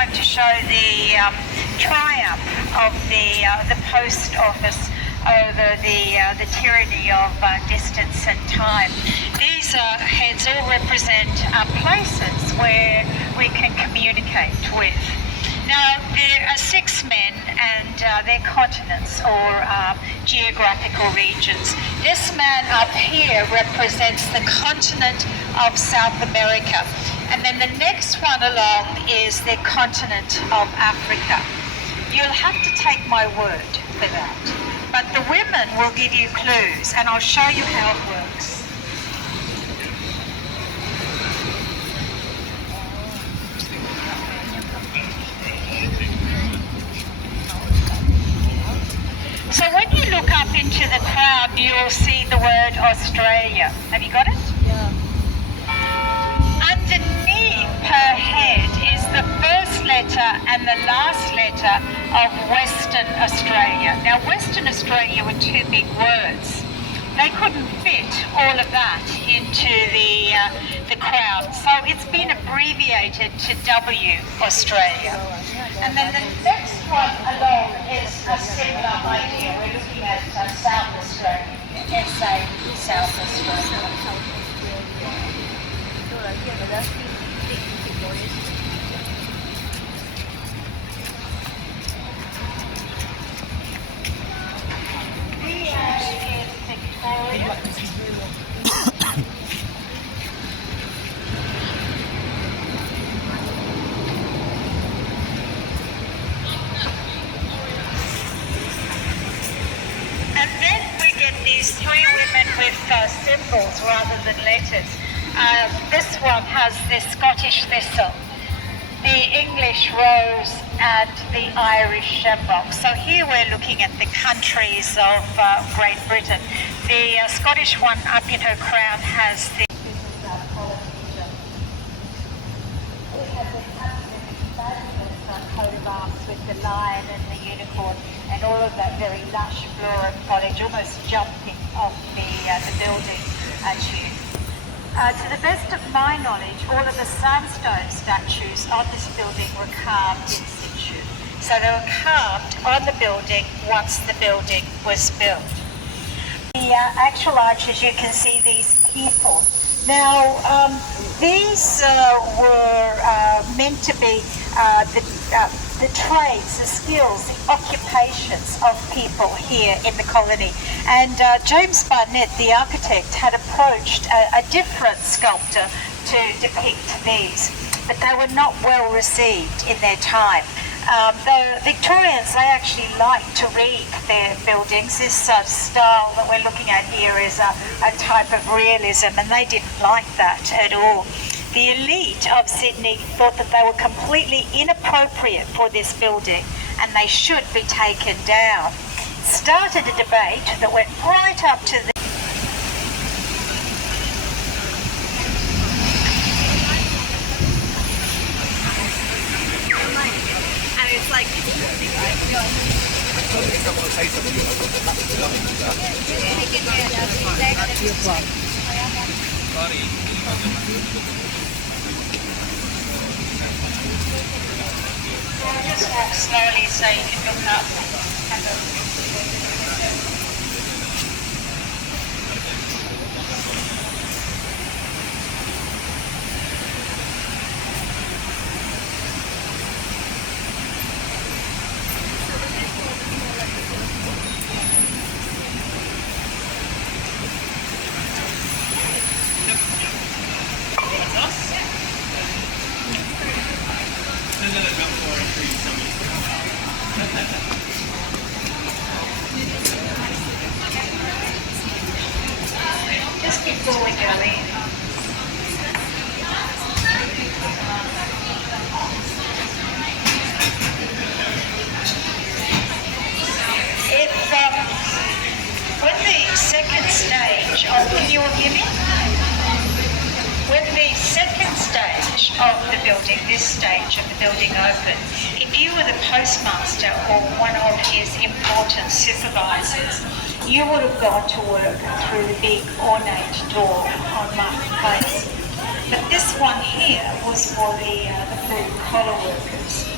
trying to show the triumph of the post office over the tyranny of distance and time. These heads all represent places where we can communicate with. Now, there are 6 men and their continents or geographical regions. This man up here represents the continent of South America. And then the next one along is the continent of Africa. You'll have to take my word for that. But the women will give you clues, and I'll show you how it works. So when you look up into the crowd, you'll see the word Australia. Have you got it? Yeah. Underneath per head is the first letter and the last letter of Western Australia. Now, Western Australia were 2 big words. They couldn't fit all of that into the crowd, so it's been abbreviated to W Australia. And then the next one along is a similar idea. We're looking at South Australia, SA South Australia. Here is Victoria. And then we get these 3 women with symbols rather than letters. This one has the Scottish thistle, the English rose, and the Irish shamrock. So here we're looking at the countries of Great Britain. The Scottish one up in her crown has the coat of arms with the lion and the unicorn and all of that very lush flora and foliage, almost jumping off the building at you. To the best of my knowledge, all of the sandstone statues on this building were carved in situ. So they were carved on the building once the building was built. The actual arches, you can see these people. Now, these were meant to be the trades, the skills, the occupations of people here in the colony. And James Barnett, the architect, had approached a different sculptor to depict these, but they were not well received in their time. The Victorians, they actually like to read their buildings. This style that we're looking at here is a type of realism, and they didn't like that at all. The elite of Sydney thought that they were completely inappropriate for this building and they should be taken down. Started a debate that went right up to the It's like just walk slowly so you can look up. Just keep going, Ellie. With the second stage of, can you all hear me? With the second stage of the building, this stage of the building open, if you were the postmaster or one of his important supervisors, you would have gone to work through the big ornate door on Martin Place. But this one here was for the blue collar workers.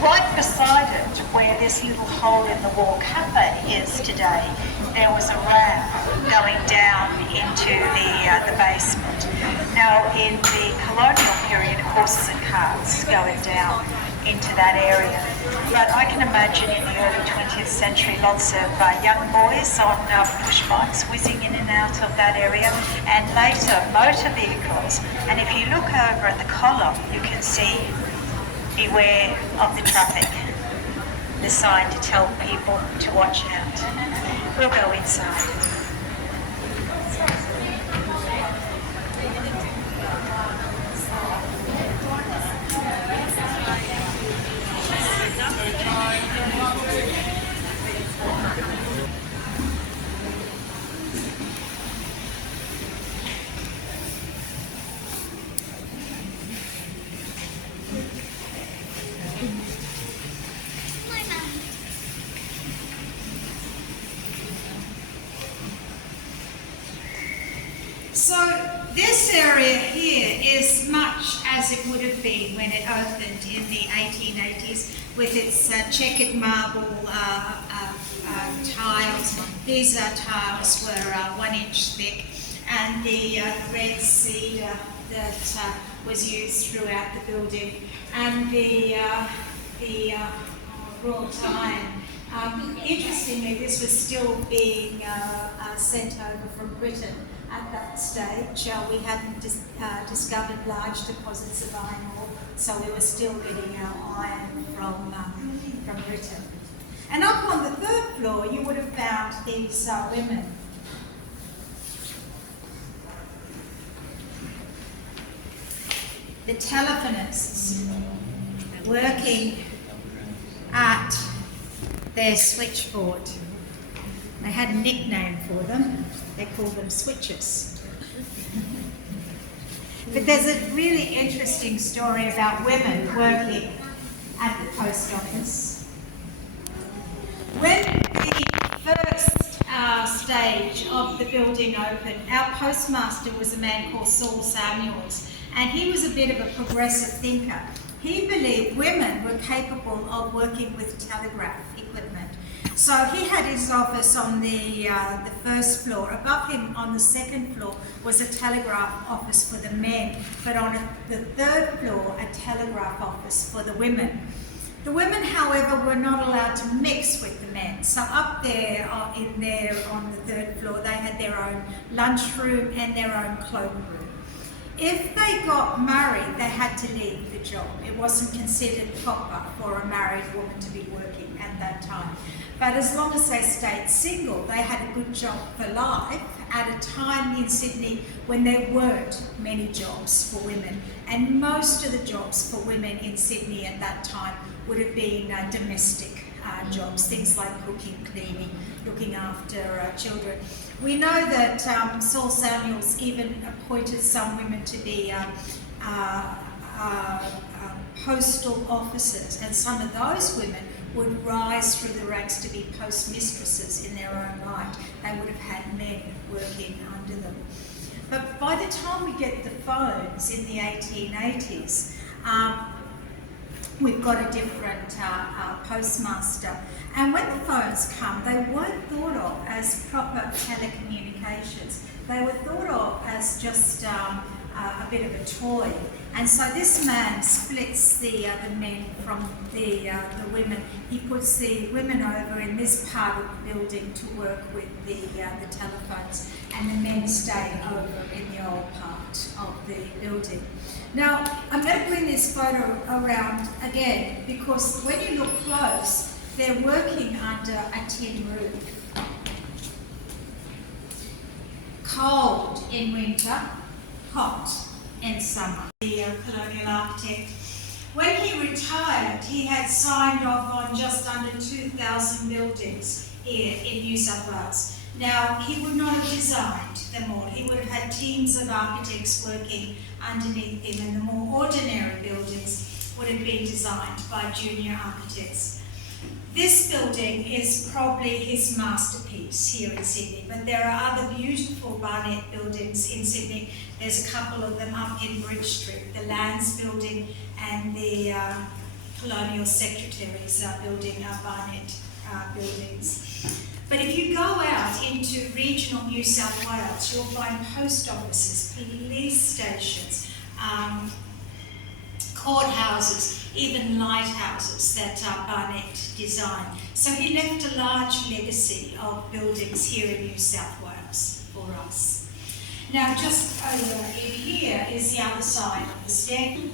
Right beside it, where this little hole in the wall cafe is today, there was a ramp going down into the basement. Now, in the colonial period, horses and carts going down into that area. But I can imagine in the early 20th century, lots of young boys on push bikes whizzing in and out of that area, and later motor vehicles. And if you look over at the column, you can see beware of the traffic, the sign to tell people to watch out. We'll go inside. So this area here is much as it would have been when it opened in the 1880s with its checkered marble tiles. These tiles were 1 inch thick, and the red cedar that was used throughout the building, and the wrought iron. Interestingly, this was still being sent over from Britain at that stage. We hadn't discovered large deposits of iron ore, so we were still getting our iron from Britain. And up on the 3rd floor, you would have found these women. The telephonists working at their switchboard. They had a nickname for them. They called them switches. But there's a really interesting story about women working at the post office. When the first stage of the building opened, our postmaster was a man called Saul Samuels, and he was a bit of a progressive thinker. He believed women were capable of working with telegraph equipment. So he had his office on the 1st floor. Above him on the 2nd floor was a telegraph office for the men, but on the 3rd floor, a telegraph office for the women. The women, however, were not allowed to mix with the men. So up there on the 3rd floor, they had their own lunchroom and their own cloakroom. If they got married, they had to leave the job. It wasn't considered proper for a married woman to be working at that time. But as long as they stayed single, they had a good job for life at a time in Sydney when there weren't many jobs for women. And most of the jobs for women in Sydney at that time would have been domestic jobs, things like cooking, cleaning, looking after children. We know that Saul Samuels even appointed some women to be postal officers, and some of those women would rise through the ranks to be postmistresses in their own right. They would have had men working under them. But by the time we get the phones in the 1880s, we've got a different postmaster. And when the phones come, they weren't thought of as proper telecommunications. They were thought of as just a bit of a toy. And so this man splits the men from the women. He puts the women over in this part of the building to work with the telephones, and the men stay over in the old part of the building. Now, I'm going to bring this photo around again, because when you look close, they're working under a tin roof. Cold in winter, hot in summer. The colonial architect, when he retired, he had signed off on just under 2,000 buildings here in New South Wales. Now, he would not have designed them all. He would have had teams of architects working underneath him, and the more ordinary buildings would have been designed by junior architects. This building is probably his masterpiece here in Sydney, but there are other beautiful Barnett buildings in Sydney. There's a couple of them up in Bridge Street, the Lands Building and the Colonial Secretary's building are Barnett buildings. But if you go out into regional New South Wales, you'll find post offices, police stations, courthouses, even lighthouses that Barnett designed. So he left a large legacy of buildings here in New South Wales for us. Now just over in here is the other side of the staircase.